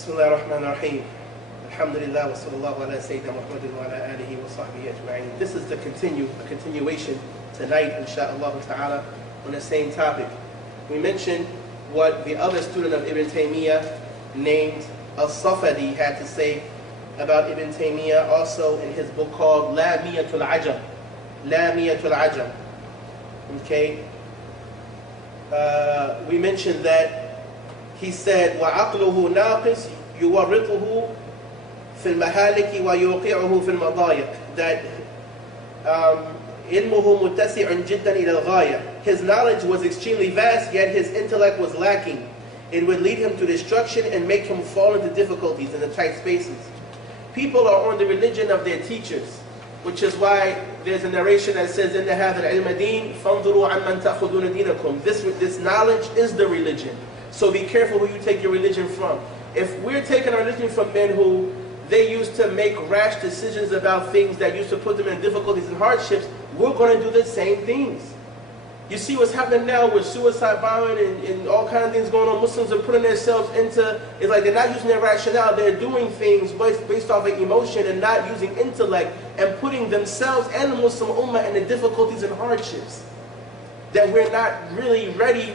Bismillah ar-Rahman ar-Rahim. Alhamdulillah wa sallallahu ala Sayyidina Muhammadin wa ala alihi wa sahbihi ajma'in. This is a continuation tonight, insha'Allah ta'ala, on the same topic. We mentioned what the other student of Ibn Taymiyyah named As-Safadi had to say about Ibn Taymiyyah, also in his book called Lamiyatul Ajam. Lamiyatul Ajam. Okay? We mentioned that he said, وَعَقْلُهُ نَاقِص يُوَرِّطُهُ فِي الْمَهَالِكِ وَيُوقِعُهُ فِي الْمَضَايِقِ. That علمه متسع جدا إلى الغاية. His knowledge was extremely vast, yet his intellect was lacking. It would lead him to destruction and make him fall into difficulties in the tight spaces. People are on the religion of their teachers, which is why there's a narration that says, إِنَّ هَذَا الْعِلْمَ دِينٌ فَانْظُرُوا عَمَّنْ تَأْخُذُونَ دِينَكُمْ. This knowledge is the religion. So be careful who you take your religion from. If we're taking our religion from men who they used to make rash decisions about things that used to put them in difficulties and hardships, we're going to do the same things. You see what's happening now with suicide bombing and all kinds of things going on. Muslims are putting themselves into, it's like they're not using their rationale, they're doing things based off of emotion and not using intellect, and putting themselves and the Muslim Ummah in the difficulties and hardships that we're not really ready,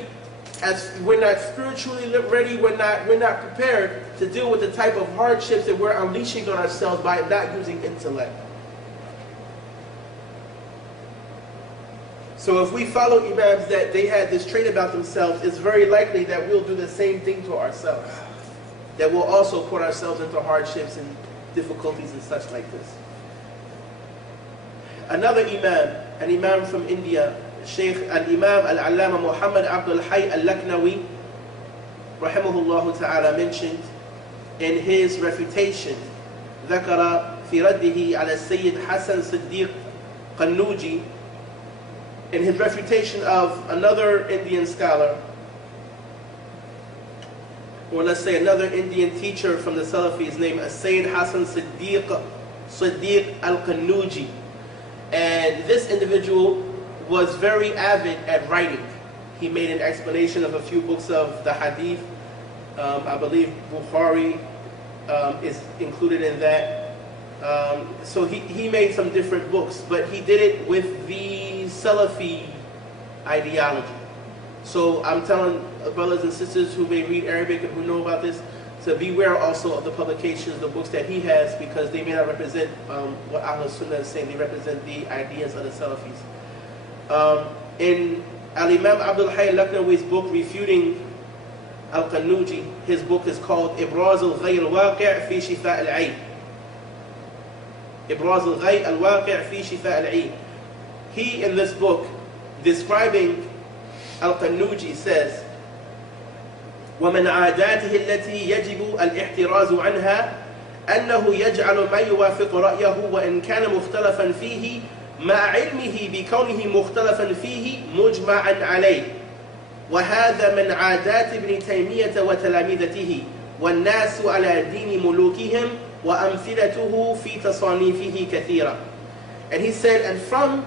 as we're not spiritually ready, we're not prepared to deal with the type of hardships that we're unleashing on ourselves by not using intellect. So if we follow Imams that they had this trait about themselves, it's very likely that we'll do the same thing to ourselves. That we'll also put ourselves into hardships and difficulties and such like this. Another Imam, an Imam from India, Shaykh al-Imam al-Allama Muhammad Abdul Hayy al-Laknawi, rahimahullah ta'ala, mentioned in his refutation, ذكر في رده على السيد حسن صديق قنوجي, in his refutation of another Indian scholar, or let's say another Indian teacher from the Salafis named Sayyid Hassan Siddiq al-Qannuji. And this individual was very avid at writing. He made an explanation of a few books of the Hadith. I believe Bukhari is included in that. So he made some different books, but he did it with the Salafi ideology. So I'm telling brothers and sisters who may read Arabic and who know about this to beware also of the publications, the books that he has, because they may not represent what Ahlul Sunnah is saying. They represent the ideas of the Salafis. In Al-Imam Abdul Hayy al-Laknawi's book refuting al-Qannuji, his book is called إبراز الغي الواقع في شفاء العين. إبراز الغي الواقع في شفاء العين. He, in this book, describing al-Qannuji, says, ومن عاداته التي يجب الاحتراز عنها أنه يجعل ما يوافق رأيه وإن كان مختلفا فيه مع علمه بكونه مختلفا فيه مجمعا عليه. وهذا من عادات ابن تيمية وتلامذته والناس على دين ملوكهم وأمثلته في تصانيفه كثيرة. And he said, and from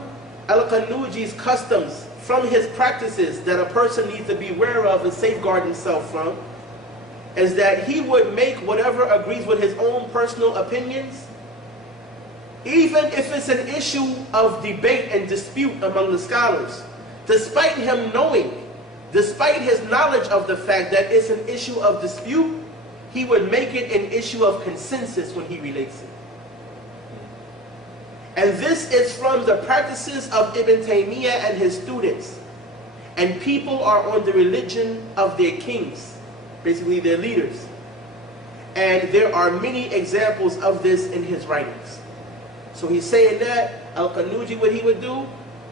al-Qannuji's customs, from his practices that a person needs to be aware of and safeguard himself from, is that he would make whatever agrees with his own personal opinions, even if it's an issue of debate and dispute among the scholars, despite him knowing, despite his knowledge of the fact that it's an issue of dispute, he would make it an issue of consensus when he relates it. And this is from the practices of Ibn Taymiyyah and his students. And people are on the religion of their kings, basically their leaders. And there are many examples of this in his writings. So he's saying that al-Qannuji, what he would do,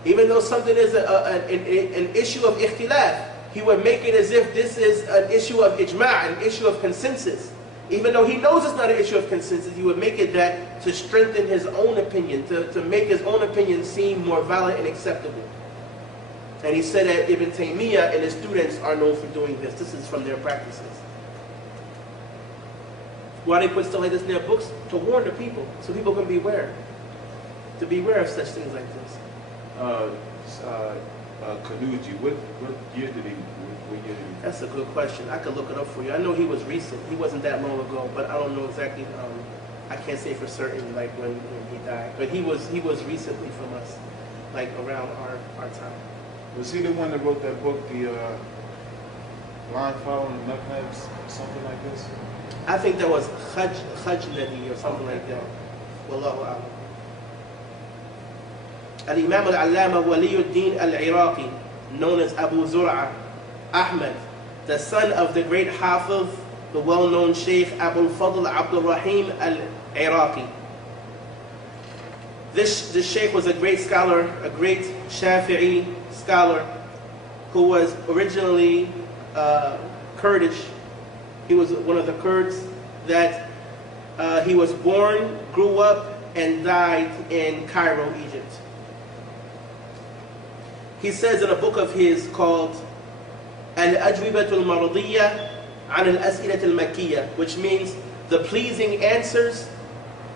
even though something is an issue of ikhtilaf, he would make it as if this is an issue of ijma', an issue of consensus. Even though he knows it's not an issue of consensus, he would make it that to strengthen his own opinion, to make his own opinion seem more valid and acceptable. And he said that Ibn Taymiyyah and his students are known for doing this. This is from their practices. Why they put stuff like this in their books? To warn the people, so people can beware. To beware of such things like this. Kanuji, what year did he? What year did he? That's a good question. I could look it up for you. I know he was recent. He wasn't that long ago, but I don't know exactly. I can't say for certain like when he died. But he was recently from us, like around our time. Was he the one that wrote that book, the Line Following the Knuckleheads, something like this? I think that was Khajnadi or something like that. Wallahu a'lam. Al-Imam al-Allama Waliyuddin al-Iraqi, known as Abu Zur'a Ahmad, the son of the great Hafiz, the well-known Shaykh Abul Fadl Abdurrahim al-Iraqi. This Shaykh was a great scholar, a great Shafi'i scholar, who was originally Kurdish. He was one of the Kurds that he was born, grew up, and died in Cairo, Egypt. He says in a book of his called Al-Ajwibatul Maradiyya an al-As'ilatul Makkiyya, which means the pleasing answers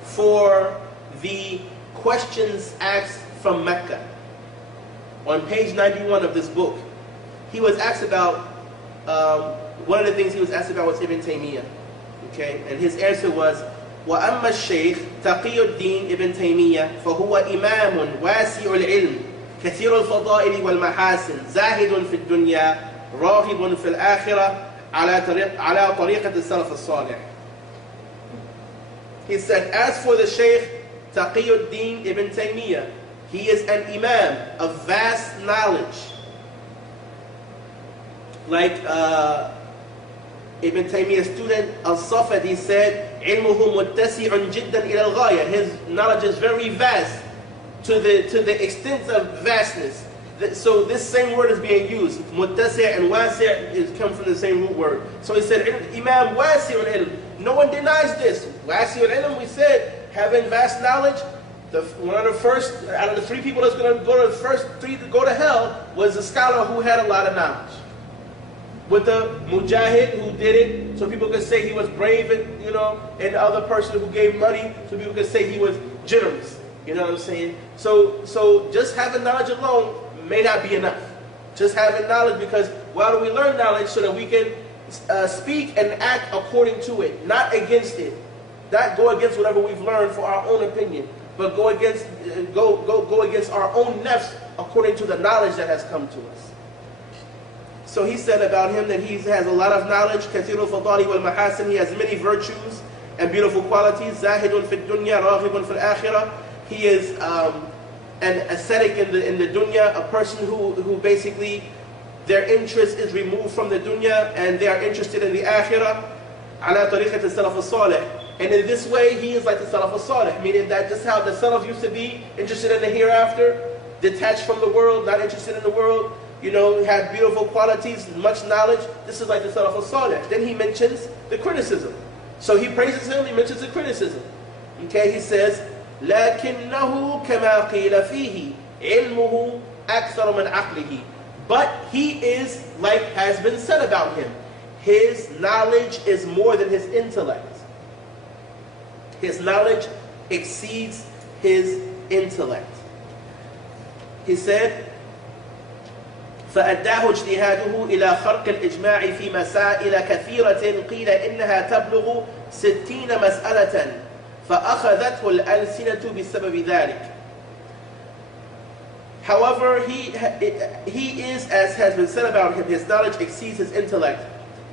for the questions asked from Mecca. On page 91 of this book, he was asked about, one of the things he was asked about was Ibn Taymiyyah. Okay, and his answer was, وَأَمَّا الشَّيْخ تَقِيُّ الدِّينِ Ibn Taymiyyah فَهُوَ إِمَامٌ وَاسِعُ الْعِلْمِ كثير الفضائل والمحاسن زاهد في الدنيا راغب في الآخرة على طريقة السلف الصالح. He said, as for the Shaykh Taqiyuddin Ibn Taymiyyah, he is an imam of vast knowledge. Like Ibn Taymiyyah's student Al-Safadi said, علمه متسع جدا إلى الغاية. His knowledge is very vast, to the extent of vastness. So this same word is being used. Muttasi' and wasi' come from the same root word. So he said, Imam wasi'ul ilm. No one denies this. Wasi'ul ilm, we said, having vast knowledge. One of the first, out of the three people that's going to go to the first three to go to hell, was a scholar who had a lot of knowledge. With the mujahid who did it, so people could say he was brave, and and the other person who gave money, so people could say he was generous. You know what I'm saying? So just having knowledge alone may not be enough. Just having knowledge, because why do we learn knowledge? So that we can speak and act according to it, not against it. Not go against whatever we've learned for our own opinion, but go against our own nafs according to the knowledge that has come to us. So he said about him that he has a lot of knowledge. كثير الفضائل والمحاسن. He has many virtues and beautiful qualities. زاهد في الدنيا راغب في الآخرة. He is an ascetic in the dunya, a person who basically their interest is removed from the dunya and they are interested in the akhirah. على طريقة السلف الصالح. And in this way, he is like the Salaf al-Salih, meaning that just how the Salaf used to be, interested in the hereafter, detached from the world, not interested in the world, had beautiful qualities, much knowledge. This is like the Salaf al-Salih. Then he mentions the criticism. So he praises him, he mentions the criticism. Okay, he says, لكنه كما قيل فيه علمه أكثر من عقله. But he is, like has been said about him, his knowledge is more than his intellect. His knowledge exceeds his intellect. He said, فأداه اجتهاده إلى خرق الإجماع في مسائل كثيرة قيل إنها تبلغ 60 مسألة فأخذته الألسنة بسبب ذلك. However, he is, as has been said about him, his knowledge exceeds his intellect.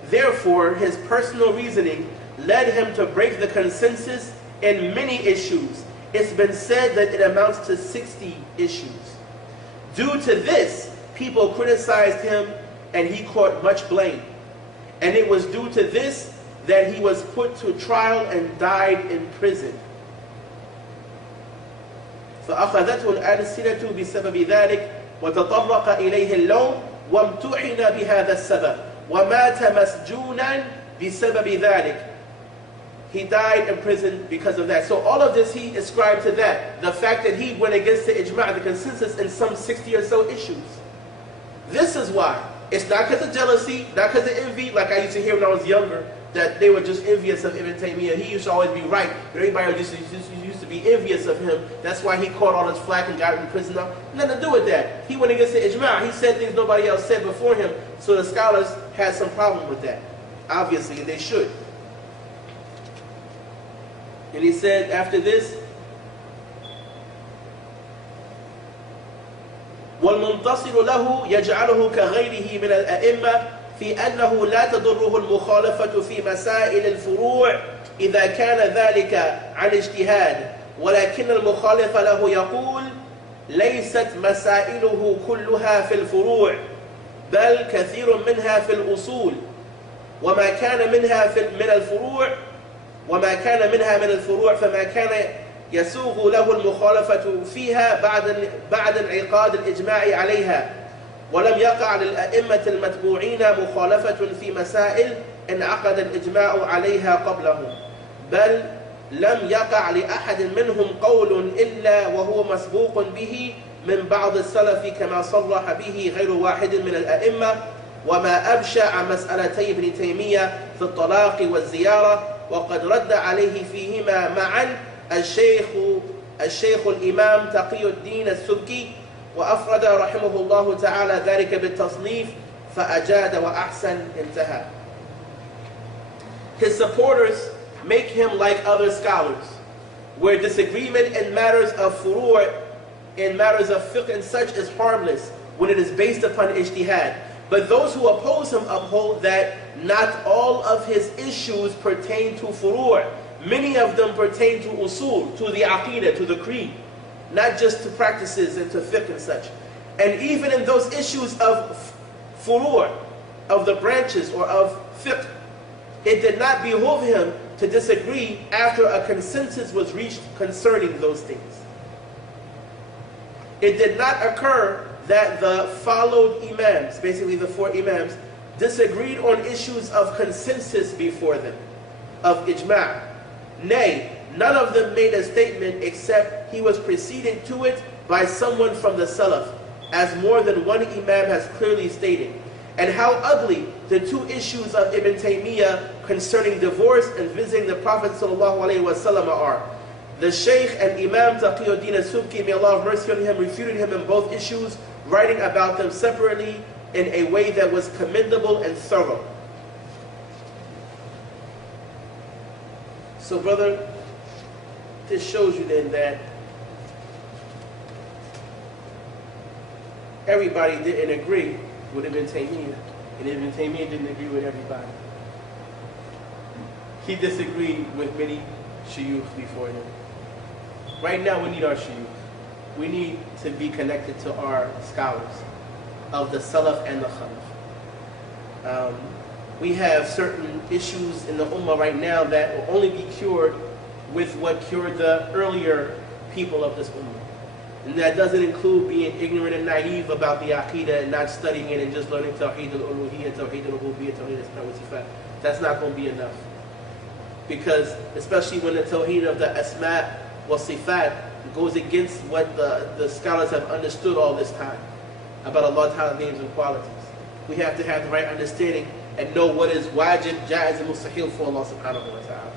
Therefore, his personal reasoning led him to break the consensus in many issues. It's been said that it amounts to 60 issues. Due to this, people criticized him and he caught much blame. And it was due to this that he was put to trial and died in prison. فأخذته الألسنة بسبب ذلك وتطرق إليه اللوم وامتحن بهذا السبب ومات مسجونا بسبب ذلك. He died in prison because of that. So all of this he ascribed to that. The fact that he went against the ijma', the consensus, in some 60 or so issues. This is why It's not because of jealousy, not because of envy, like I used to hear when I was younger, that they were just envious of Ibn Taymiyyah. He used to always be right, but everybody used to be envious of him. That's why he caught all his flack and got in prison. Nothing to do with that. He went against the ijma'. He said things nobody else said before him, so the scholars had some problem with that. Obviously, and they should. And he said after this, وَالْمُنْتَصِرُ لَهُ يَجْعَلُهُ كَغَيْرِهِ مِنَ الْأَئِمَّةِ في أنه لا تضره المخالفة في مسائل الفروع إذا كان ذلك عن اجتهاد، ولكن المخالف له يقول ليست مسائله كلها في الفروع بل كثير منها في الأصول، وما كان منها من الفروع فما كان يسوغ له المخالفة فيها بعد انعقاد الإجماع عليها، ولم يقع للأئمة المتبوعين مخالفة في مسائل انعقد الإجماع عليها قبله، بل لم يقع لأحد منهم قول إلا وهو مسبوق به من بعض السلف كما صرح به غير واحد من الأئمة، وما أبشع مسألتي ابن تيمية في الطلاق والزيارة، وقد رد عليه فيهما معا الشيخ الإمام تقي الدين السبكي، وأفرد رحمه الله تعالى ذلك بالتصنيف فأجاد وأحسن انتهى. His supporters make him like other scholars, where disagreement in matters of furu', in matters of fiqh and such is harmless when it is based upon ijtihad. But those who oppose him uphold that not all of his issues pertain to furu'. Many of them pertain to usul, to the aqidah, to the creed, not just to practices and to fiqh and such. And even in those issues of furu', of the branches or of fiqh, it did not behoove him to disagree after a consensus was reached concerning those things. It did not occur that the followed imams, basically the 4 imams, disagreed on issues of consensus before them, of ijma'. Nay, none of them made a statement except he was preceded to it by someone from the Salaf, as more than one imam has clearly stated. And how ugly the 2 issues of Ibn Taymiyyah concerning divorce and visiting the Prophet ﷺ are. The Shaykh and Imam Taqiyuddin al-Subki, may Allah have mercy on him, refuted him in both issues, writing about them separately in a way that was commendable and thorough. So brother, this shows you then that everybody didn't agree with Ibn Taymiyyah, and Ibn Taymiyyah didn't agree with everybody. He disagreed with many shuyukh before him. Right now we need our shuyukh. We need to be connected to our scholars of the Salaf and the Khalaf. We have certain issues in the Ummah right now that will only be cured with what cured the earlier people of this Ummah. And that doesn't include being ignorant and naive about the Aqidah and not studying it and just learning Tawheed al-Uluhiyyah, Tawheed al-Rububiyyah, Tawheed al-Sifat. That's not going to be enough. Because especially when the Tawheed of the Asma' wa Sifat goes against what the scholars have understood all this time about Allah Ta'ala's names and qualities. We have to have the right understanding and know what is wajib, jaiz, and mustahil for Allah Subhanahu wa Ta'ala.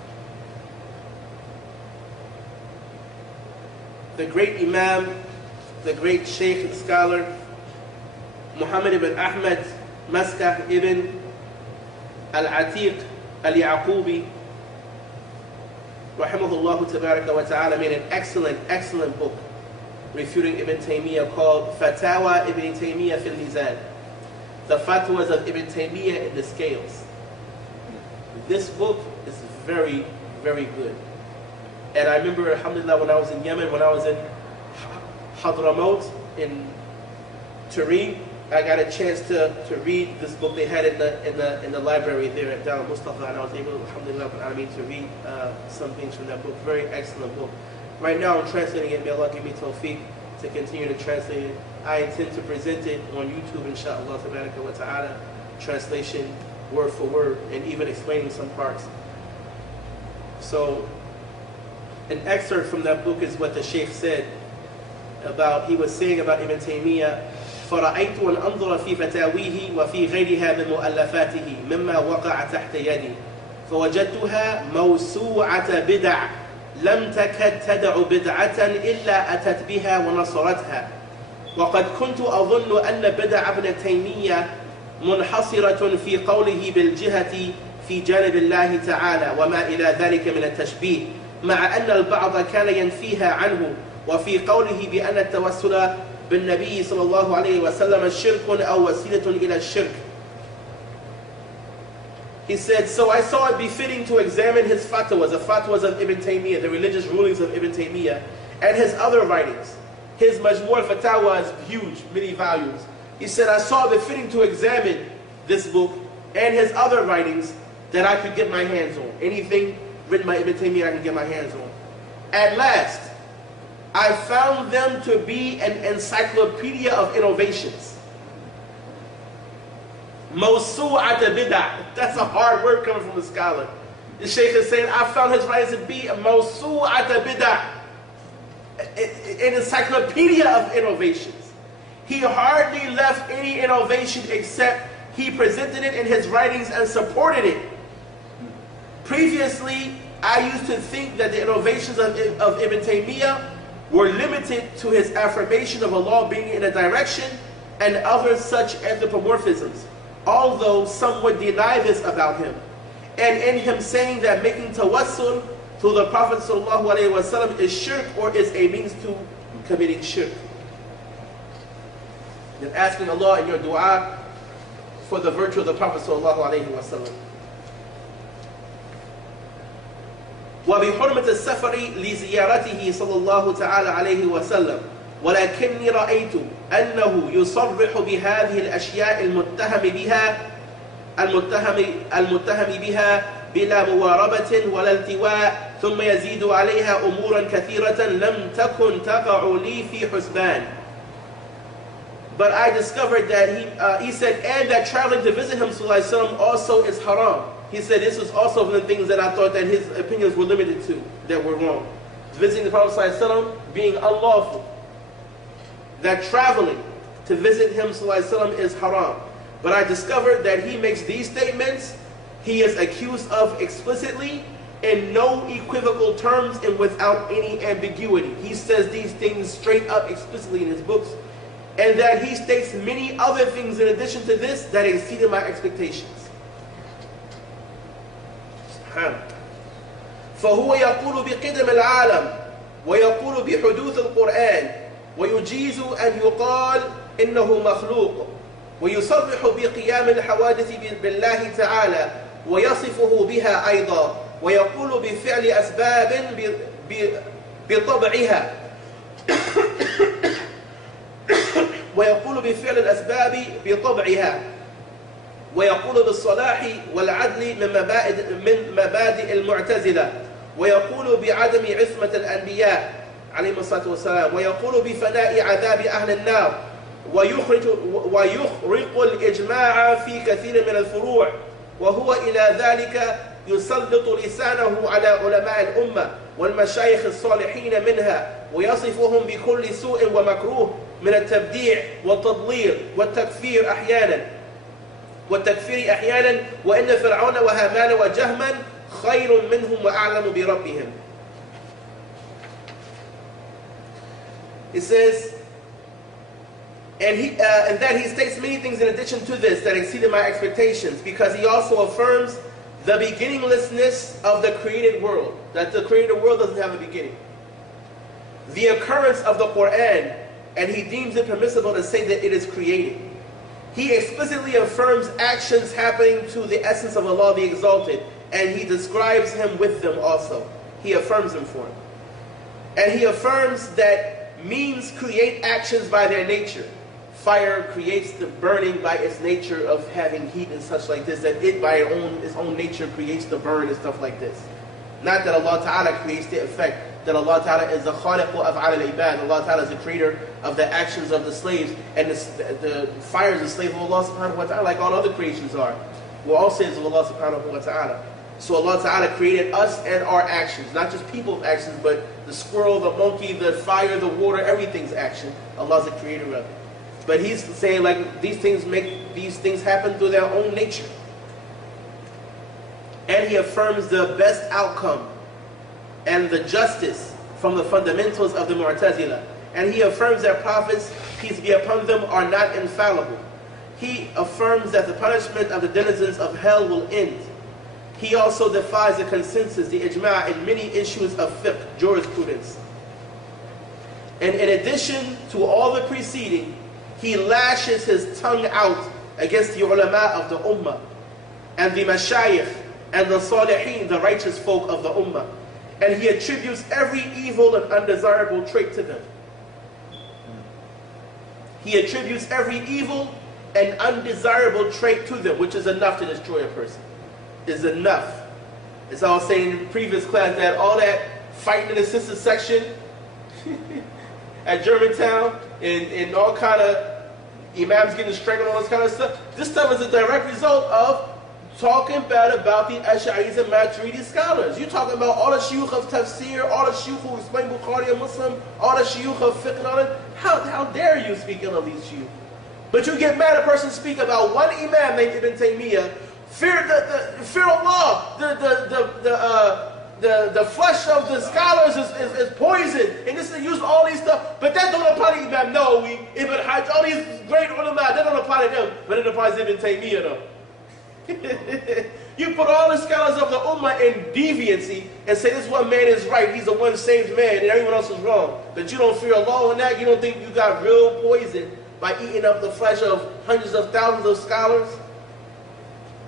The great Imam, the great Shaykh and scholar, Muhammad ibn Ahmad Maskah ibn al-Atiq al-Yaqubi, rahimahullah tabaraka wa ta'ala, made an excellent book refuting Ibn Taymiyyah called Fatawa Ibn Taymiyyah fil Mizan, the fatwas of Ibn Taymiyyah in the scales. This book is very, very good. And I remember, alhamdulillah, when I was in Yemen, when I was in Hadramaut, in Turin, I got a chance to read this book they had in the library there at Dar al-Mustafa, and I was able, alhamdulillah, to read some things from that book. Very excellent book. Right now I'm translating it. May Allah give me tawfiq to continue to translate it. I intend to present it on YouTube, inshallah, tabaraka wa ta'ala, translation word for word, and even explaining some parts. So, an excerpt from that book is what the Shaykh said about, he was saying about Ibn Taymiyyah, فرأيت أن أنظر في فتاويه وفي غيرها من مؤلفاته مما وقع تحت يدي فوجدتها موسوعة بدع لم تكد تدع بدعة إلا أتت بها ونصرتها وقد كنت أظن أن بدع ابن تيمية منحصرة في قوله بالجهة في جانب الله تعالى وما إلى ذلك من التشبيه مع أن البعض كان ينفيها عنه وفي قوله بأن التوسل بالنبي صلى الله عليه وسلم شرك أو وسيلة إلى الشرك. He said, so I saw it befitting to examine his fatwas, the fatwas of Ibn Taymiyyah, the religious rulings of Ibn Taymiyyah, and his other writings. His Majmu' al-Fatawa is huge, many volumes. He said, I saw it befitting to examine this book and his other writings that I could get my hands on. Anything written by Ibn Taymiyyah I can get my hands on. At last, I found them to be an encyclopedia of innovations. Mawsu'at bid'ah. That's a hard word coming from a scholar. The Shaykh is saying, I found his writings to be a mawsu'at bid'ah, an encyclopedia of innovations. He hardly left any innovation except he presented it in his writings and supported it. Previously, I used to think that the innovations of Ibn Taymiyyah were limited to his affirmation of Allah being in a direction and other such anthropomorphisms, although some would deny this about him. And in him saying that making tawassul to the Prophet ﷺ is shirk or is a means to committing shirk. And asking Allah in your dua for the virtue of the Prophet ﷺ. وبحرمة السفر لزيارته صلى الله تعالى عليه وسلم ولكني رأيت أنه يصرح بهذه الأشياء المتهم بها بلا مواربة ولا التواء ثم يزيد عليها أمورا كثيرة لم تكن تقع لي في حسبان. But I discovered that he said, and that traveling to visit him ﷺ also is haram. He said this was also one of the things that I thought that his opinions were limited to, that were wrong. Visiting the Prophet ﷺ being unlawful. That traveling to visit him ﷺ is haram. But I discovered that he makes these statements, he is accused of explicitly, in no equivocal terms and without any ambiguity. He says these things straight up explicitly in his books. And that he states many other things in addition to this that exceeded my expectations. فهو يقول بقدم العالم ويقول بحدوث القرآن ويجيز أن يقال إنه مخلوق ويصرح بقيام الحوادث بالله تعالى ويصفه بها أيضا ويقول بفعل أسباب بطبعها ويقول بفعل الأسباب بطبعها ويقول بالصلاح والعدل من مبادئ المعتزلة ويقول بعدم عصمة الأنبياء عليهم الصلاة والسلام ويقول بفناء عذاب أهل النار ويخرق الإجماع في كثير من الفروع وهو إلى ذلك يسلط لسانه على علماء الأمة والمشايخ الصالحين منها ويصفهم بكل سوء ومكروه من التبديع والتضليل والتكفير أحيانا وإن فرعون وهامان وجهما خير منهم وأعلم بربهم. It says, and that he states many things in addition to this that exceeded my expectations, because he also affirms the beginninglessness of the created world, that the created world doesn't have a beginning. The occurrence of the Quran, and he deems it permissible to say that it is created. He explicitly affirms actions happening to the essence of Allah the Exalted, and he describes him with them also. He affirms them for him. And he affirms that means create actions by their nature. Fire creates the burning by its nature of having heat and such like this, that it by its own nature creates the burn and stuff like this. Not that Allah Ta'ala creates the effect, that Allah Ta'ala is the khaliq of al-ibad. Allah Ta'ala is the creator of the actions of the slaves, and the fire is the slave of Allah Subhanahu wa Ta'ala, like all other creations are. We're all slaves of Allah Subhanahu wa Ta'ala. So Allah Ta'ala created us and our actions, not just people's actions, but the squirrel, the monkey, the fire, the water, everything's action. Allah's the creator of it. But he's saying like these things happen through their own nature. And he affirms the best outcome and the justice from the fundamentals of the Mu'tazila. And he affirms that prophets, peace be upon them, are not infallible. He affirms that the punishment of the denizens of hell will end. He also defies the consensus, the ijma', in many issues of fiqh, jurisprudence. And in addition to all the preceding, he lashes his tongue out against the ulama of the ummah, and the mashayikh, and the salihin, the righteous folk of the ummah. And he attributes every evil and undesirable trait to them. He attributes every evil and undesirable trait to them, which is enough to destroy a person. Is enough. As I was saying in the previous class, that all that fighting in the sister section at Germantown and all kind of imams getting strangled and all this kind of stuff, this stuff is a direct result of talking bad about the Ash'aris and Maturidi scholars. You're talking about all the shuyukh of tafsir, all the shuyukh who explain Bukhari and Muslim, all the shuyukh of fiqh and all that. How dare you speak ill of these shuyukh? But you get mad at a person speak about one imam named Ibn Taymiyyah. Fear Allah. The flesh of the scholars is poison, and this is used all these stuff. But that don't apply to Imam Nawawi, Ibn Hajj, all these great ulama. That don't apply to them, but it applies to Ibn Taymiyyah though. You put all the scholars of the ummah in deviancy and say this one man is right, he's the one saved man, and everyone else is wrong. But you don't fear Allah in that. You don't think you got real poison by eating up the flesh of hundreds of thousands of scholars?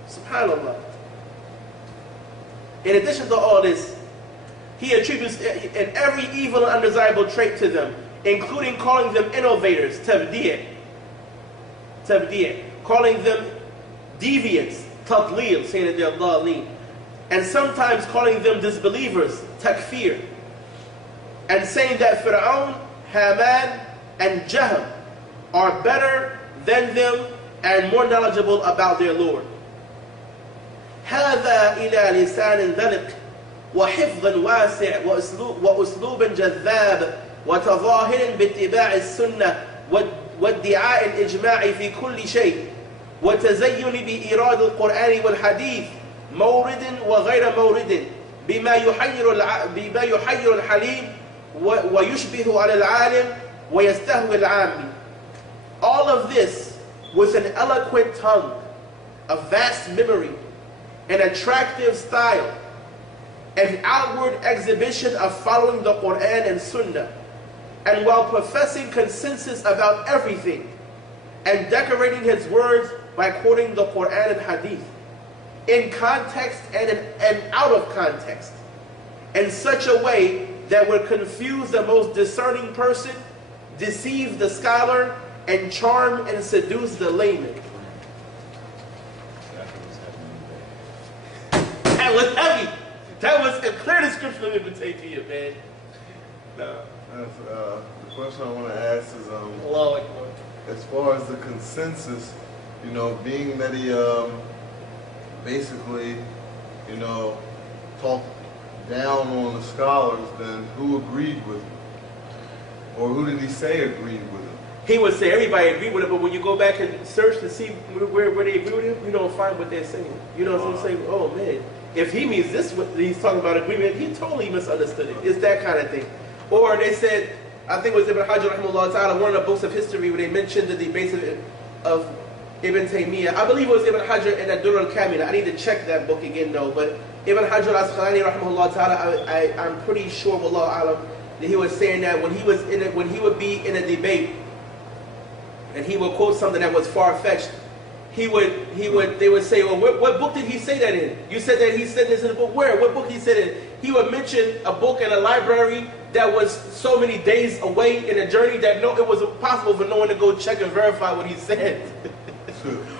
SubhanAllah. In addition to all this, he attributes every evil and undesirable trait to them, including calling them innovators, tabdi', calling them deviants, tadlil, saying that they're dhalin, and sometimes calling them disbelievers, takfir, and saying that Fir'aun, Haman, and Jahm are better than them and more knowledgeable about their Lord. هذا إلى لسان ذلق وحفظ واسع وأسلوب جذاب وتظاهر باتباع السنة وادعاء الإجماع في كل شيء وتزين بإيراد القرآن والحديث مورد وغير مورد بما يحير الحليم ويشبه على العالم ويستهوي العام. All of this with an eloquent tongue, a vast memory, an attractive style, an outward exhibition of following the Quran and Sunnah, and while professing consensus about everything, and decorating his words by quoting the Quran and Hadith, in context and out of context, in such a way that would confuse the most discerning person, deceive the scholar, and charm and seduce the layman. That was heavy. That was a clear description of Ibn Taymiyyah, man. Now, the question I want to ask is, Allah Akbar. as far as the consensus, being that he basically, talked down on the scholars, then who agreed with him? Or who did he say agreed with him? He would say everybody agreed with it, but when you go back and search to see where they agree with him, you don't find what they're saying. You know what I'm saying? Oh man, if he means this, what he's talking about agreement, he totally misunderstood it. It's that kind of thing. Or they said, I think it was Ibn Hajj rahimahullah ta'ala, one of the books of history where they mentioned the debates of Ibn Taymiyyah. I believe it was Ibn Hajj and Ad-Durr al-Kamila. I need to check that book again though, but Ibn Hajj al-Asqalani rahimahullah ta'ala, I'm pretty sure, wallahu alam, that he was saying that when he would be in a debate and he would quote something that was far-fetched, they would say, well, what book did he say that in? You said that he said this in the book. Where? What book he said it in? He would mention a book in a library that was so many days away in a journey that it was impossible for no one to go check and verify what he said.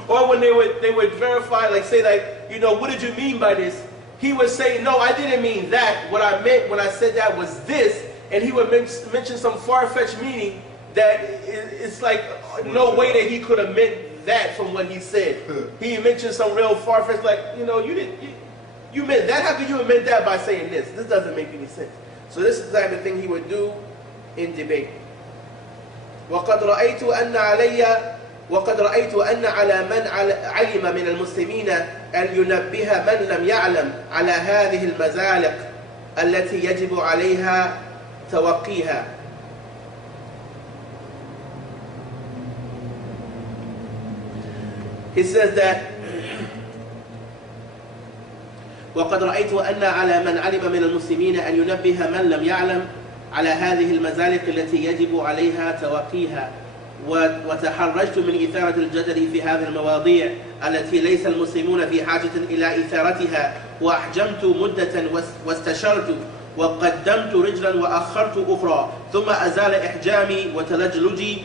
Or when they would verify, like say like, what did you mean by this? He would say, no, I didn't mean that. What I meant when I said that was this. And he would mention some far-fetched meaning that it's like no way that he could have meant that from what he said. He mentioned some real far-fetched, like, you meant that? How could you have meant that by saying this? This doesn't make any sense. So this is the type of thing he would do in debate. وقد رأيت أن على من علم من المسلمين أن ينبه من لم يعلم على هذه المزالق التي يجب عليها توقيها. He says that وقد رأيت أن على من علم من المسلمين أن ينبه من لم يعلم على هذه المزالق التي يجب عليها توقيها، وتحرجت من إثارة الجدل في هذه المواضيع التي ليس المسلمون في حاجة إلى إثارتها، وأحجمت مدة واستشرت وقدمت رجلا وأخرت أخرى، ثم أزال إحجامي وتلجلجي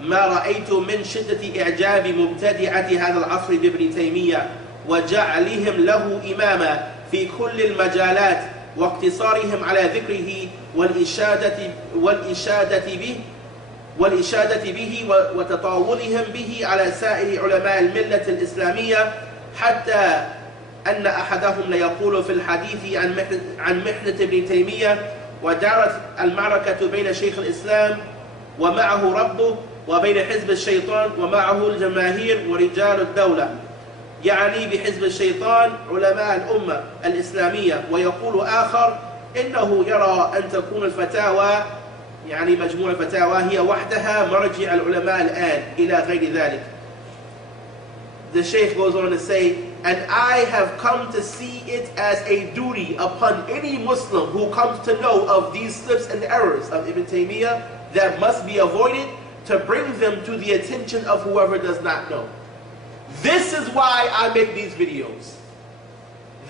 ما رأيت من شدة إعجاب مبتدعة هذا العصر بابن تيمية وجعلهم له إماما في كل المجالات، واقتصارهم على ذكره والإشادة به وتطاولهم به على سائر علماء الملة الإسلامية، حتى أن أحدهم ليقول في الحديث عن محنة ابن تيمية: ودارت المعركة بين شيخ الإسلام ومعه ربه، وبين حزب الشيطان ومعه الجماهير ورجال الدولة، يعني بحزب الشيطان علماء الأمة الإسلامية. ويقول آخر: إنه يرى أن تكون الفتاوى، يعني مجموع الفتاوى، هي وحدها مرجع العلماء الآن، إلى غير ذلك. The Shaykh goes on to say, and I have come to see it as a duty upon any Muslim who comes to know of these slips and errors of Ibn Taymiyyah that must be avoided, to bring them to the attention of whoever does not know. This is why I make these videos.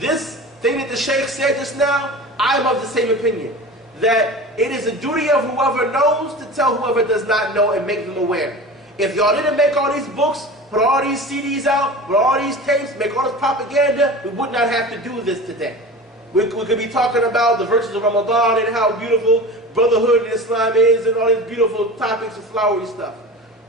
This thing that the Shaykh said just now, I'm of the same opinion. That it is a duty of whoever knows to tell whoever does not know and make them aware. If y'all didn't make all these books, put all these CDs out, put all these tapes, make all this propaganda, we would not have to do this today. We could be talking about the virtues of Ramadan and how beautiful brotherhood in Islam is and all these beautiful topics and flowery stuff.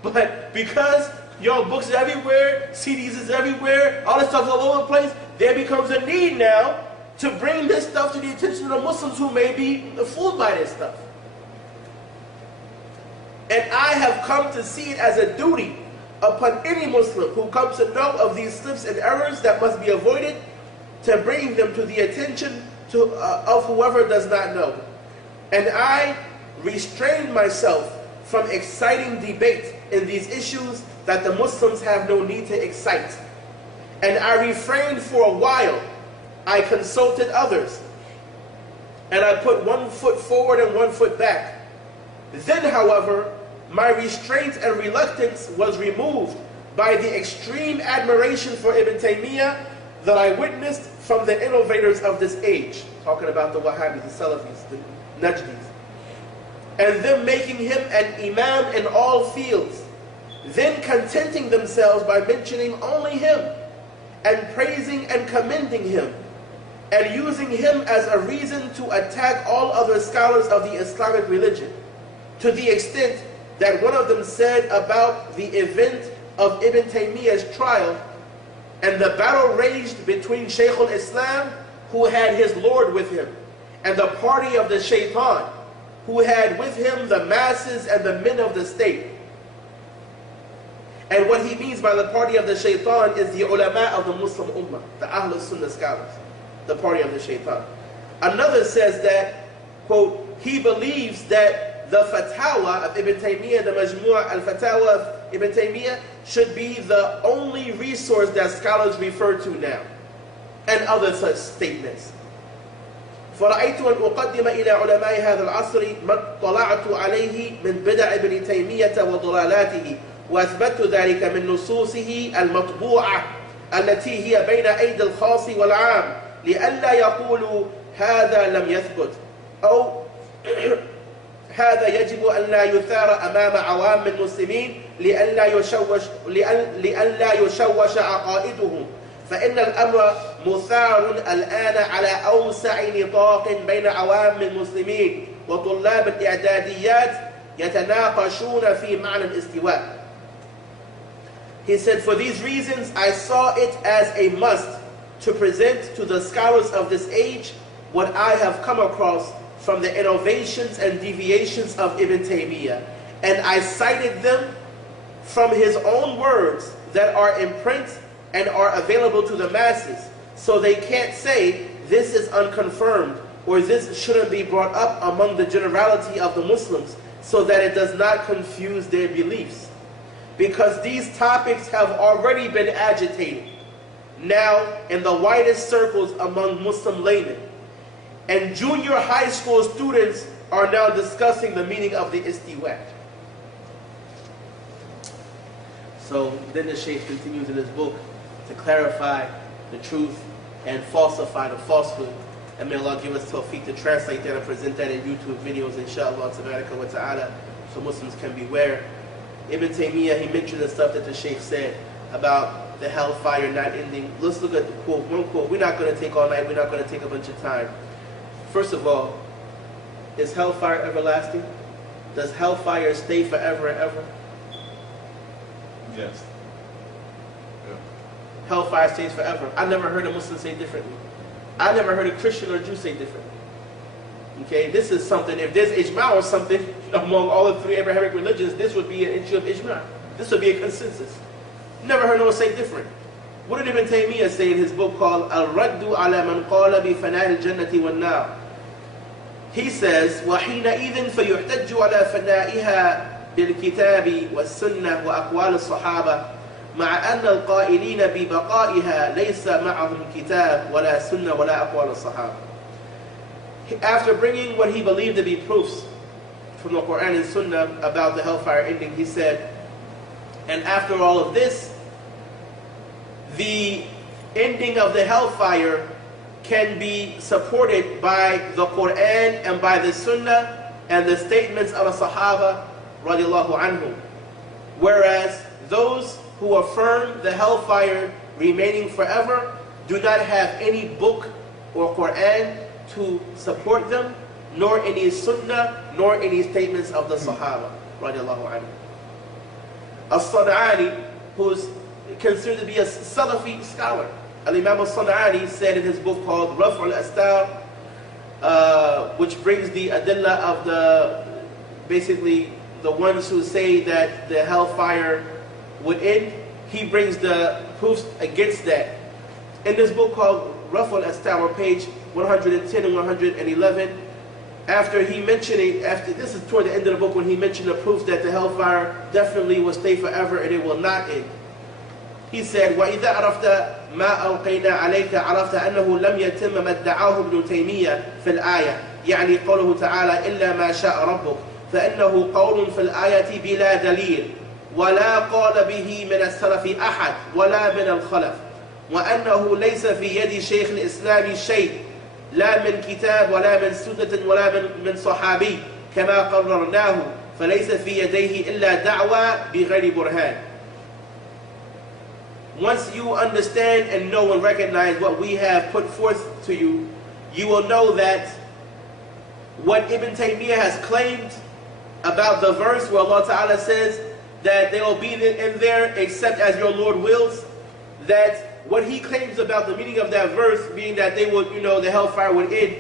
But because your books are everywhere, CDs is everywhere, all this stuff is all over the place, there becomes a need now to bring this stuff to the attention of the Muslims who may be fooled by this stuff. And I have come to see it as a duty upon any Muslim who comes to know of these slips and errors that must be avoided, to bring them to the attention of whoever does not know. And I restrain myself from exciting debate in these issues that the Muslims have no need to excite. And I refrained for a while. I consulted others, and I put one foot forward and one foot back. Then, however, my restraint and reluctance was removed by the extreme admiration for Ibn Taymiyyah that I witnessed from the innovators of this age, talking about the Wahhabis, the Salafis, the Najdis, and them making him an imam in all fields, then contenting themselves by mentioning only him, and praising and commending him, and using him as a reason to attack all other scholars of the Islamic religion, to the extent that one of them said about the event of Ibn Taymiyyah's trial and the battle raged between Shaykh al-Islam, who had his Lord with him, and the party of the Shaitan, who had with him the masses and the men of the state. And what he means by the party of the Shaitan is the ulama of the Muslim Ummah, the Ahlul Sunnah scholars, the party of the Shaitan. Another says that, quote, he believes that the fatwa of Ibn Taymiyyah, the Majmu' al-Fatawa of Ibn Taymiyyah, should be the only resource that scholars refer to now, and other such statements. فرأيت أن أقدم إلى علماء هذا العصر ما اطلعت عليه من بدع ابن تيمية وضلالاته، وأثبت ذلك من نصوصه المطبوعة التي هي بين أيدي الخاص والعام، لئلا يقولوا هذا لم يثبت، أو هذا يجب أن لا يثار أمام عوام المسلمين لئلا يشوش عقائدهم، فإن الأمر مثار الآن على أوسع نطاق بين عوام المسلمين وطلاب الإعداديات يتناقشون في معنى الاستواء. He said, for these reasons I saw it as a must to present to the scholars of this age what I have come across from the innovations and deviations of Ibn Taymiyyah, And I cited them from his own words that are in print and are available to the masses. So they can't say this is unconfirmed or this shouldn't be brought up among the generality of the Muslims, so that it does not confuse their beliefs. Because these topics have already been agitated now in the widest circles among Muslim laymen. And junior high school students are now discussing the meaning of the istiwa. So then the Shaykh continues in his book to clarify the truth and falsify the falsehood. And may Allah give us tawfiq to translate that and present that in YouTube videos, inshallah ta'ala, so Muslims can beware. Ibn Taymiyyah, he mentioned the stuff that the Shaykh said about the hellfire not ending. Let's look at the quote, one quote. We're not going to take all night, we're not going to take a bunch of time. First of all, is hellfire everlasting? Does hellfire stay forever and ever? Yes. Yeah. Hellfire stays forever. I never heard a Muslim say differently. I never heard a Christian or Jew say differently. Okay, this is something, if there's ijma or something among all the three Abrahamic religions, this would be an issue of ijma. This would be a consensus. Never heard no one say different. What did Ibn Taymiyyah say in his book called Al-Raddu ala man qala bi fana'i al-jannati wal-nar? He says, وَحِينَئِذٍ فَيُحْتَجُّ عَلَى فَنَائِهَا بِالْكِتَابِ وَالسُّنَّةِ وَأَقْوَالِ الصَّحَابَةِ مع أن القائلين ببقائها ليس معهم كتاب ولا سنة ولا أقوال الصحابة. After bringing what he believed to be proofs from the Quran and Sunnah about the hellfire ending, he said, and after all of this, the ending of the hellfire can be supported by the Quran and by the Sunnah and the statements of the Sahaba radiallahu anhum. Whereas those who affirm the hellfire remaining forever do not have any book or Quran to support them, nor any Sunnah, nor any statements of the Sahaba radiallahu anhum. As-Sandalaani, who's considered to be a Salafi scholar, Al-Imam As-Sandalaani said in his book called Raf' al-Astar, which brings the adillah of basically the ones who say that the hellfire would end, he brings the proofs against that. In this book called Raf' al-Astar, on page 110 and 111, after he mentioned it, this is toward the end of the book when he mentioned the proofs that the hellfire definitely will stay forever and it will not end. He said, وَإِذَا عَرَفْتَ مَا أَوْقَيْنَا عَلَيْكَ عَرَفْتَ أَنَّهُ لَمْ يَتِمَّ مَا ادَّعَاهُ ابْنُ تَيْمِيَّةَ فِي الْآيَةِ يعني قوله تعالى إِلَّا مَا شَاءَ رَبُّكَ فَإِنَّهُ قول في الآية بلا دليل ولا قال به من السلف أحد ولا من الخلف وأنه ليس في يد شيخ الإسلام شيء لا من كتاب ولا من سنة ولا من صحابي كما قررناه فليس في يديه إلا دعوى بغير برهان. Once you understand and know and recognize what we have put forth to you, you will know that what Ibn Taymiyyah has claimed about the verse where Allah Ta'ala says that they will be in there except as your Lord wills, that what he claims about the meaning of that verse, being that they would, the hellfire would end,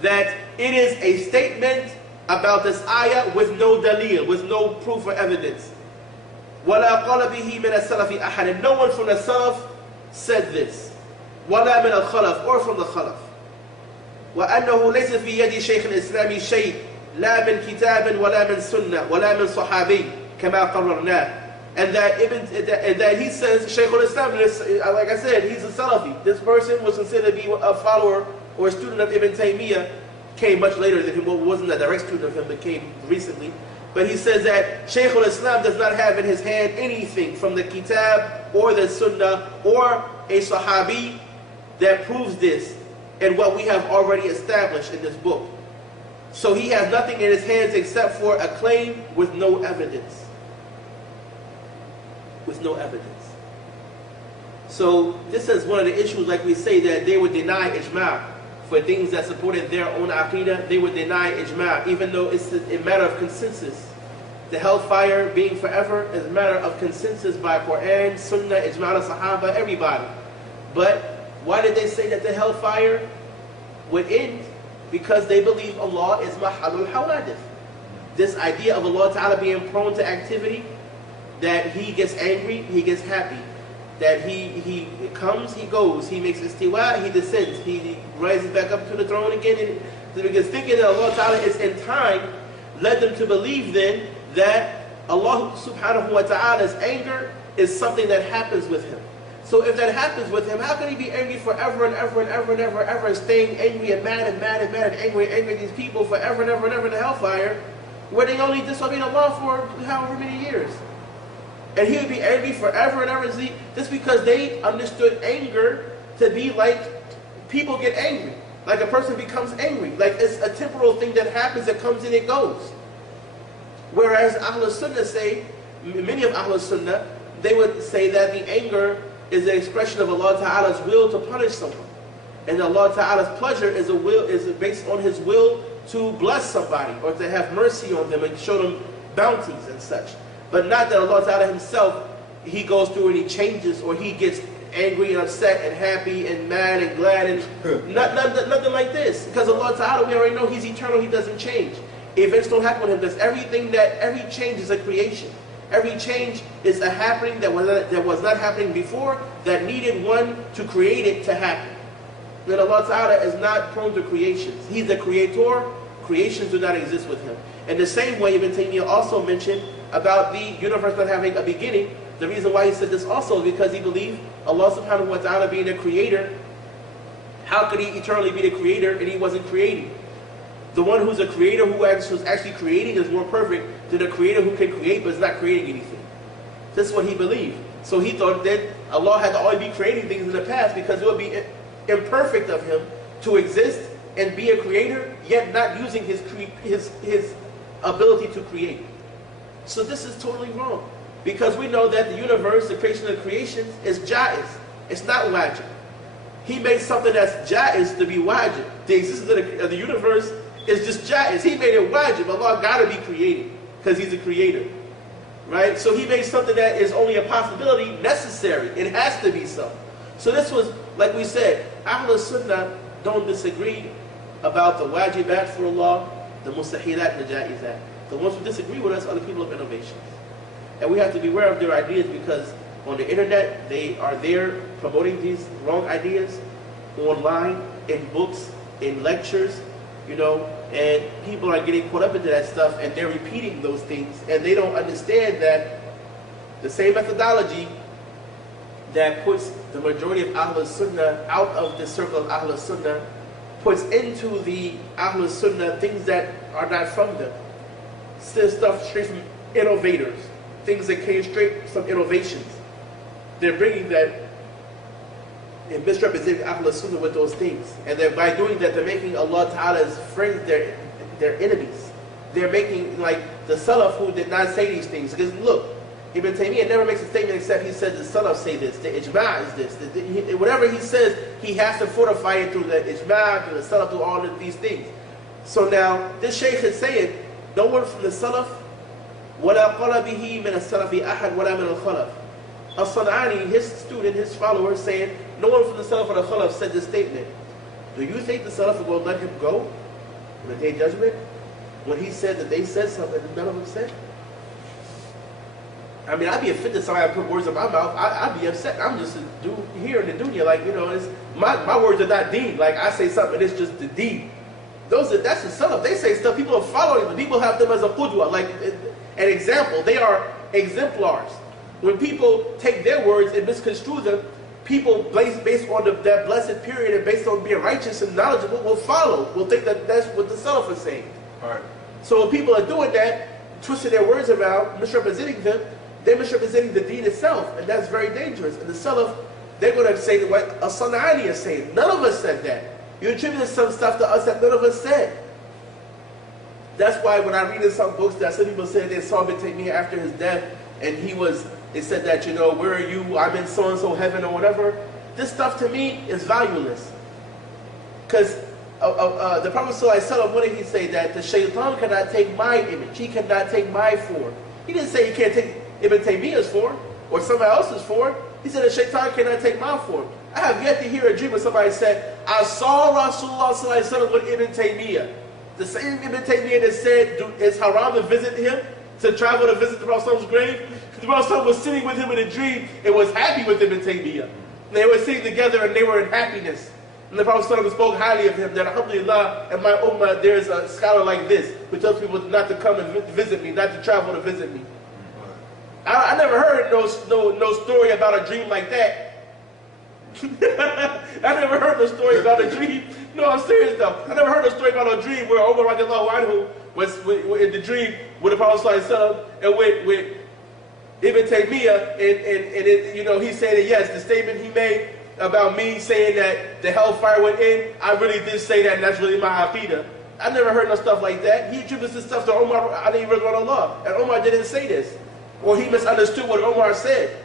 that it is a statement about this ayah with no dalil, with no proof or evidence. وَلَا قَالَ بِهِ مِنَ السَّلَفِ أَحَدٍ, and no one from the Salaf said this. وَلَا مِنَ الْخَلَفِ, or from the Khalaf. وَأَنَّهُ لَيْسَ فِي يَدِ شَيْخِ الْإِسْلَامِ شَيْءٍ لَا مِنْ كِتَابٍ وَلَا مِنْ سُنَّةٍ وَلَا مِنْ صَحَابِيٍّ كَمَا قَرَّرْنَاهُ. And that he says, Shaykh al-Islam, like I said, he's a Salafi. This person was considered to be a follower or a student of Ibn Taymiyyah, came much later than him, well, wasn't a direct student of him, but came recently. But he says that Shaykh al-Islam does not have in his hand anything from the Kitab or the Sunnah or a Sahabi that proves this and what we have already established in this book. So he has nothing in his hands except for a claim with no evidence. With no evidence. So this is one of the issues, like we say, that they would deny ijma' for things that supported their own aqidah. They would deny ijma', even though it's a matter of consensus. The hellfire being forever is a matter of consensus by Quran, Sunnah, ijma' al-Sahaba, everybody. But why did they say that the hellfire would end? Because they believe Allah is mahalul hawadith. this idea of Allah Ta'ala being prone to activity, that He gets angry, He gets happy, that He comes, He goes, He makes istiwa, He descends, He rises back up to the throne again, and because thinking that Allah Ta'ala is in time led them to believe then that Allah Subhanahu wa Ta'ala's anger is something that happens with Him. So if that happens with Him, how can He be angry forever and ever and ever and ever and ever, and staying angry and mad and mad and mad and angry at these people forever and ever and ever in the hellfire, where they only disobeyed Allah for however many years? And He would be angry forever and ever just because they understood anger to be like people get angry. Like a person becomes angry. Like it's a temporal thing that happens, that comes and it goes. Whereas Ahlul Sunnah say, many of Ahlul Sunnah, they would say that the anger is an expression of Allah Ta'ala's will to punish someone. And Allah Ta'ala's pleasure is based on His will to bless somebody or to have mercy on them and show them bounties and such. But not that Allah Ta'ala Himself, He goes through and He changes, or He gets angry and upset and happy and mad and glad and nothing like this. Because Allah Ta'ala, we already know He's eternal, He doesn't change. Events don't happen with Him. There's every change is a creation. Every change is a happening that was not happening before, that needed one to create it to happen. That Allah Ta'ala is not prone to creations. He's the creator. Creations do not exist with Him. In the same way, Ibn Taymiyyah also mentioned about the universe not having a beginning. The reason why he said this also is because he believed Allah Subhanahu wa Ta'ala being a creator. How could He eternally be the creator and He wasn't creating? The one who's a creator, who's actually creating, is more perfect than a creator who can create but is not creating anything. This is what he believed. So he thought that Allah had to always be creating things in the past, because it would be imperfect of Him to exist and be a creator, yet not using his ability to create. So this is totally wrong, because we know that the universe, the creation of the creations, is jaiz. It's not wajib. He made something that's jaiz to be wajib. The existence of the universe is just jaiz. He made it wajib. Allah got to be creating because He's a creator. Right? So He made something that is only a possibility necessary. It has to be so. So this was, like we said, Ahlul Sunnah don't disagree about the wajibat for Allah, the mustahilat, the jaizat. The ones who disagree with us are the people of innovations. And we have to be aware of their ideas, because on the internet, they are there promoting these wrong ideas, online, in books, in lectures, and people are getting caught up into that stuff, and they're repeating those things, and they don't understand that the same methodology that puts the majority of Ahlul Sunnah out of the circle of Ahlul Sunnah puts into the Ahlul Sunnah things that are not from them. Stuff straight from innovators, things that came straight from innovations. They're bringing that and misrepresenting Ahlul Sunnah with those things. And by doing that, they're making Allah Ta'ala's friends their enemies. They're making, like, the Salaf who did not say these things. Because look, Ibn Taymiyyah never makes a statement except he says the Salaf say this, the Ijma' is this. Whatever he says, he has to fortify it through the Ijma', through the Salaf, through all of these things. So now, this Shaykh is saying, no one from the Salaf, وَلَا قَلَ بِهِ مِنَ السَّلَفِ أَحَدْ وَلَا مِنَ الْخَلَفِ. As-Sandalaani, his student, his follower, saying, no one from the Salaf or the Khalaf said this statement. Do you think the Salaf are going to let him go in the Day of Judgment? When he said that they said something that none of them said? I mean, I'd be offended if somebody put words in my mouth. I'd be upset. I'm just a dude here in the dunya, like, my words are not deed. Like, I say something, it's just the deed. That's the Salaf. They say stuff, people are following them. People have them as a qudwa, like an example. They are exemplars. When people take their words and misconstrue them, people based on that blessed period and based on being righteous and knowledgeable will follow, will think that that's what the Salaf is saying. Right. So when people are doing that, twisting their words around, misrepresenting them, they're misrepresenting the deen itself, and that's very dangerous. And the Salaf, they're going to say what As-Sandalaani is saying. None of us said that. You attributed some stuff to us that none of us said. That's why when I read in some books that some people said they saw Ibn Taymiyyah after his death, and they said that, where are you? I'm in so-and-so heaven or whatever. This stuff to me is valueless. Because the Prophet ﷺ, what did he say? That the shaitan cannot take my image. He cannot take my form. He didn't say he can't take Ibn Taymiyyah's form or somebody else's form. He said the shaitan cannot take my form. I have yet to hear a dream where somebody said, I saw Rasulullah ﷺ with Ibn Taymiyyah. The same Ibn Taymiyyah that said it's haram to visit him, to travel to visit the Prophet's grave. The Prophet was sitting with him in a dream and was happy with Ibn Taymiyyah. And they were sitting together and they were in happiness. And the Prophet spoke highly of him, that alhamdulillah, in my ummah there is a scholar like this who tells people not to come and visit me, not to travel to visit me. I never heard no story about a dream like that. I never heard no story about a dream. No, I'm serious though. I never heard a story about a dream where Umar radiallahu anhu was in the dream with the Prophet and with Ibn Taymiyyah, and he said that yes, the statement he made about me saying that the hellfire went in, I really did say that, and that's really my aqidah. I never heard no stuff like that. He attributes this stuff to Umar alayhi radwanullah, and Umar didn't say this. Or he misunderstood what Umar said.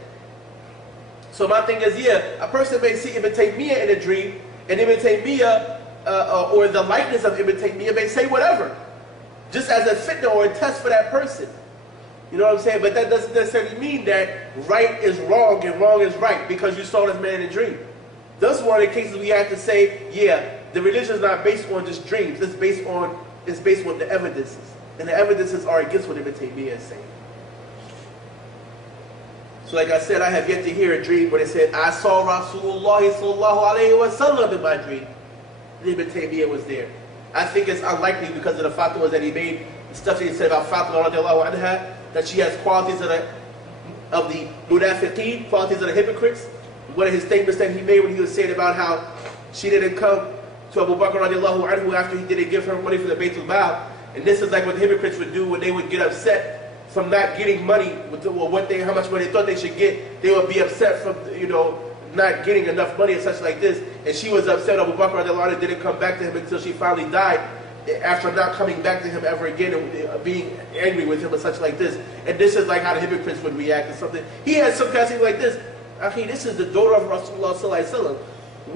So my thing is, yeah, a person may see Ibn Taymiyyah in a dream, and Ibn Taymiyyah, or the likeness of Ibn Taymiyyah may say whatever, just as a fitna or a test for that person. You know what I'm saying? But that doesn't necessarily mean that right is wrong and wrong is right because you saw this man in a dream. That's one of the cases we have to say, yeah, the religion is not based on just dreams. It's based on the evidences. And the evidences are against what Ibn Taymiyyah is saying. So like I said, I have yet to hear a dream where they said, I saw Rasulullah sallallahu alayhi wa sallam in my dream. Ibn Taymiyyah was there. I think it's unlikely because of the fatwas that he made, the stuff that he said about Fatima radiallahu anha, that she has qualities of the munafiqeen, qualities of the hypocrites. One of his statements that he made when he was saying about how she didn't come to Abu Bakr radiallahu anhu after he didn't give her money for the Baytul Mal. And this is like what the hypocrites would do when they would get upset from not getting money, how much money they thought they should get. They would be upset from, not getting enough money and such like this. And she was upset. Abu Bakr radiallahu anhu didn't come back to him until she finally died, after not coming back to him ever again and being angry with him and such like this. And this is like how the hypocrites would react to something. He had some kind of thing like this. Akhi, this is the daughter of Rasulullah sallallahu alaihi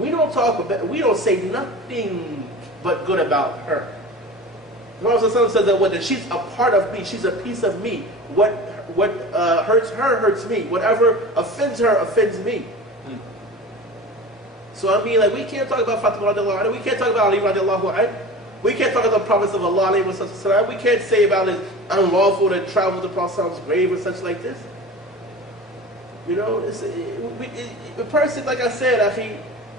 wasallam. We don't say nothing but good about her. The Prophet says that she's a part of me, she's a piece of me. What hurts her hurts me. Whatever offends her offends me. So I mean, like, we can't talk about Fatima radiallahu anha, we can't talk about Ali radiallahu anha. We can't talk about the prophets of Allah. We can't say about it unlawful to travel to the Prophet's grave or such like this. A person, like I said,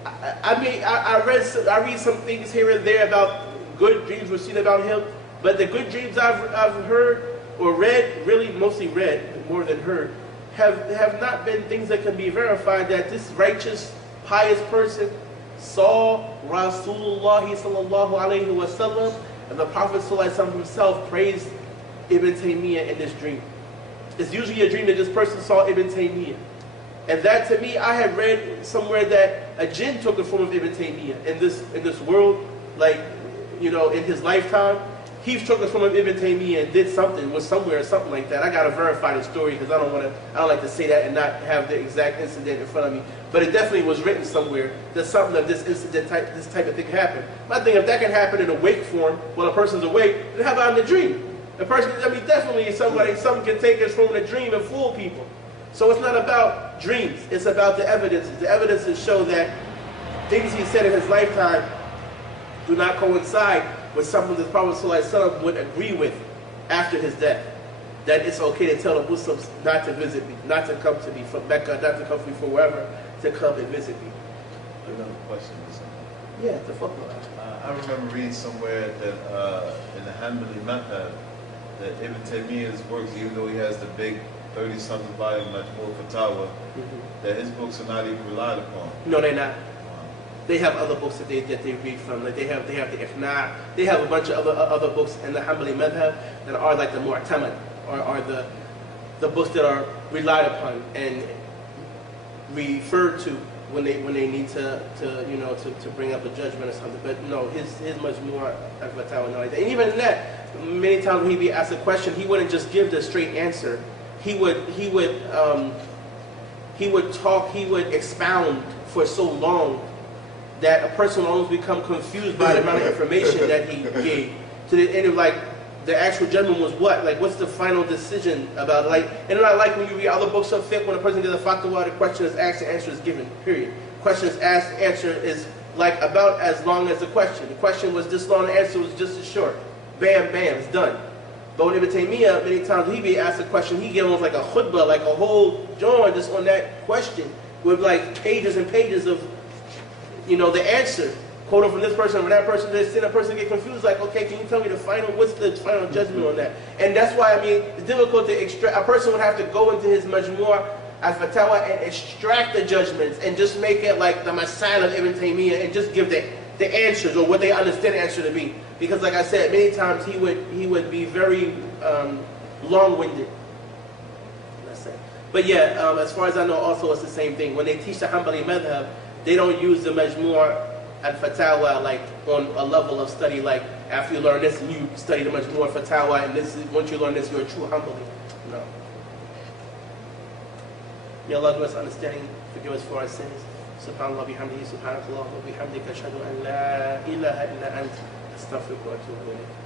I read some things here and there about good dreams we've seen about him, but the good dreams I've heard or read, really mostly read more than heard, have not been things that can be verified that this righteous, pious person saw Rasulullah sallallahu alayhi wa sallam, and the Prophet sallallahu alayhi wa sallam himself praised Ibn Taymiyyah in this dream. It's usually a dream that this person saw Ibn Taymiyyah. And that, to me, I had read somewhere that a jinn took the form of Ibn Taymiyyah in this world, like, in his lifetime. He took the form of Ibn Taymiyyah and did something, was somewhere or something like that. I gotta verify the story because I don't like to say that and not have the exact incident in front of me. But it definitely was written somewhere that something of this incident this type of thing happened. My thing, if that can happen in awake form while a person's awake, then how about in a dream? A person, definitely something can take us from a dream and fool people. So it's not about dreams, it's about the evidences. The evidences show that things he said in his lifetime do not coincide with something that the Prophet ﷺ would agree with after his death. That it's okay to tell the Muslims not to visit me, not to come to me from Mecca, not to come to me from wherever, to come and visit me. Another question. Yeah, the fuck. I remember reading somewhere that in the Hanbali Madhab, that Ibn Taymiyyah's works, even though he has the big 30-something volume Majmu' Fatawa, that his books are not even relied upon. No, they're not. They have other books that they read from. Like they have the Iqna'. They have a bunch of other books in the Hanbali Madhab that are like the Mu'tamad, or are the books that are relied upon and referred to when they need to bring up a judgment or something. But no, his much more Fatawa, no, like that. And even in that, many times when he'd be asked a question, he wouldn't just give the straight answer. He would talk. He would expound for so long that a person will almost become confused by the amount of information that he gave. To the end of like, the actual judgment was what? Like, what's the final decision about? Like, and not like when you read other books of fiqh, when a person gives a fatwa, the question is asked, the answer is given. Period. Question is asked, the answer is like about as long as the question. The question was this long, the answer was just as short. Bam, bam, it's done. But when Ibn Taymiyyah, many times he be asked a question, he give almost like a khutbah, like a whole joint just on that question, with like pages and pages of, you know, the answer. Quoting from this person or that person, then a person get confused, like, okay, can you tell me what's the final judgment on that? And that's why, I mean, it's difficult to extract. A person would have to go into his majmu' al-fatawa and extract the judgments and just make it like the masail of Ibn Taymiyyah and just give the answers or what they understand the answer to be. Because like I said, many times he would be very long-winded. But yeah, as far as I know, also it's the same thing. When they teach the Hanbali madhab, they don't use the majmu' al-fatawa like on a level of study like after you learn this and you study the majmu' al-fatawa and this is, once you learn this you're a true Hanbali. No. May Allah give us understanding, forgive us for our sins. Subhanallah bihamdihi, subhanakallah wa bihamdika, ashhadu an la ilaha illa ant, astaghfiruka wa atubu ilayk.